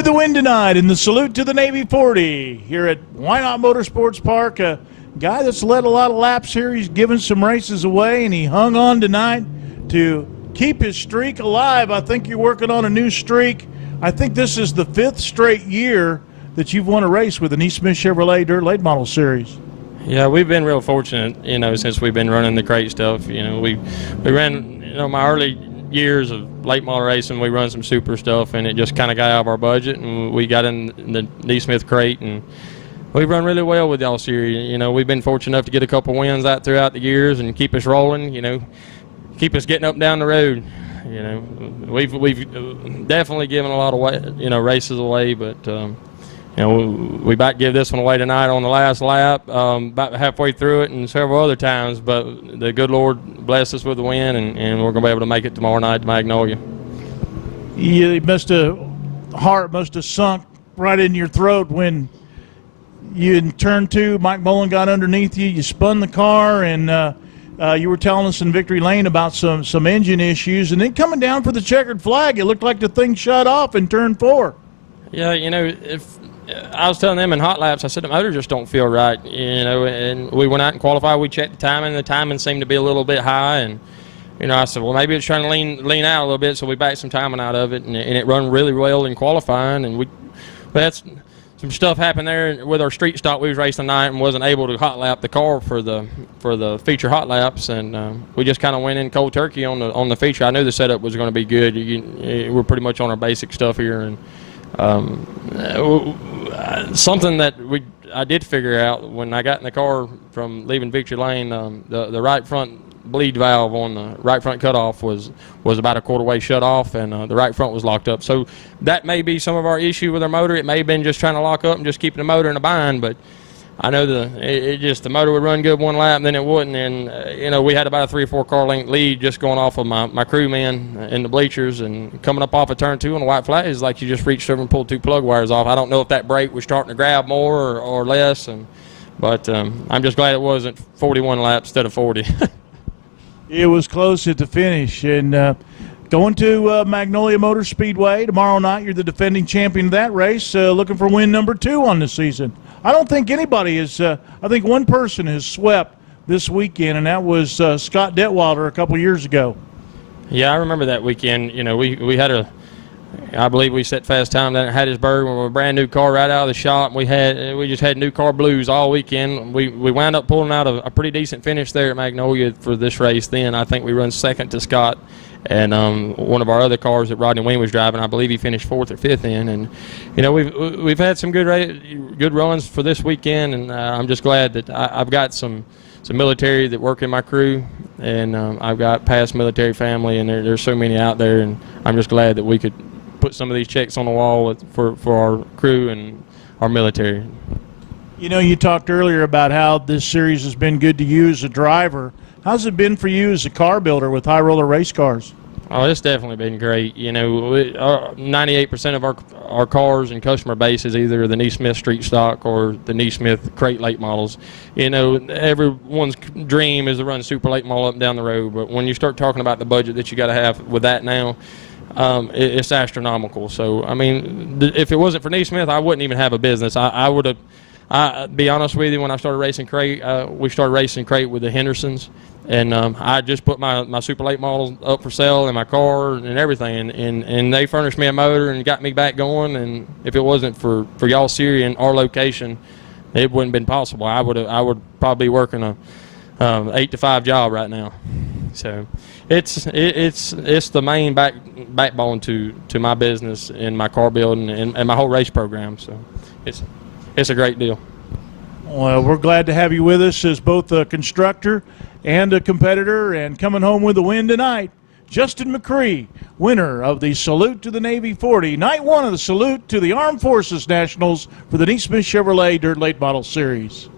with the win tonight in the Salute to the Navy 40 here at Why Not Motorsports Park. A guy that's led a lot of laps here. He's given some races away, and he hung on tonight to keep his streak alive. I think you're working on a new streak. I think this is the 5th straight year that you've won a race with an E. Smith Chevrolet Dirt Late Model Series. Yeah, we've been real fortunate, since we've been running the crate stuff. We ran, my early years of late model racing, we run some super stuff, and it just kind of got out of our budget, and we got in the E. Smith crate, and we've run really well with y'all series. We've been fortunate enough to get a couple wins out throughout the years and keep us rolling, keep us getting up and down the road. We've definitely given a lot of races away, but we about give this one away tonight on the last lap, about halfway through it, and several other times. But the good Lord blessed us with the win, and we're going to be able to make it tomorrow night to Magnolia. Heart must have sunk right in your throat when you in turn 2, Mike Mullen got underneath you. You spun the car, and you were telling us in Victory Lane about some engine issues, and then coming down for the checkered flag, it looked like the thing shut off in turn 4. Yeah, if I was telling them in hot laps, I said the motor just don't feel right, and we went out and qualified. We checked the timing. The timing seemed to be a little bit high, and I said, well, maybe it's trying to lean out a little bit, so we backed some timing out of it, and it run really well in qualifying, and we had some stuff happened there with our street stock. We was racing tonight and wasn't able to hot lap the car for the feature hot laps, and we just kind of went in cold turkey on the feature. I knew the setup was going to be good. We're pretty much on our basic stuff here, and something that I did figure out when I got in the car from leaving Victory Lane, the right front bleed valve on the right front cutoff was about a quarter way shut off, and the right front was locked up. So that may be some of our issue with our motor. It may have been just trying to lock up and just keeping the motor in a bind, but I know the motor would run good one lap and then it wouldn't, and we had about a 3 or 4 car length lead just going off of my crewman in the bleachers, and coming up off of turn 2 on the white flag is like you just reached over and pulled 2 plug wires off. I don't know if that brake was starting to grab more or less, but I'm just glad it wasn't 41 laps instead of 40. It was close at the finish, and going to Magnolia Motor Speedway tomorrow night. You're the defending champion of that race, looking for win number 2 on the season. I don't think anybody is. I think one person has swept this weekend, and that was Scott Detwilder a couple years ago. Yeah, I remember that weekend. We had I believe we set fast time down at Hattiesburg with a brand new car right out of the shop. We just had new car blues all weekend. We wound up pulling out a pretty decent finish there at Magnolia for this race. Then I think we run second to Scott, and one of our other cars that Rodney Wayne was driving, I believe he finished 4th or 5th in. And we've had some good runs for this weekend, and I'm just glad that I've got some military that work in my crew, and I've got past military family, and there's so many out there, and I'm just glad that we could put some of these checks on the wall for our crew and our military. You talked earlier about how this series has been good to you as a driver. How's it been for you as a car builder with high roller race cars? Oh, it's definitely been great. 98% of our cars and customer base is either the Nee Smith street stock or the Nee Smith crate late models. Everyone's dream is to run super late model up and down the road, but when you start talking about the budget that you got to have with that now, it's astronomical. So, if it wasn't for Nee Smith, I wouldn't even have a business. I would have, be honest with you, when I started racing crate, we started racing crate with the Hendersons, and I just put my super late models up for sale in my car and everything, and they furnished me a motor and got me back going. And if it wasn't for y'all series and our location, it wouldn't have been possible. I would probably be working a 8 to 5 job right now. So it's the main backbone to my business and my car building and my whole race program. So it's a great deal. Well, we're glad to have you with us as both a constructor and a competitor, and coming home with a win tonight, Justin McRee, winner of the Salute to the Navy 40, night 1 of the Salute to the Armed Forces Nationals for the Nee Smith Chevrolet Dirt Late Model Series.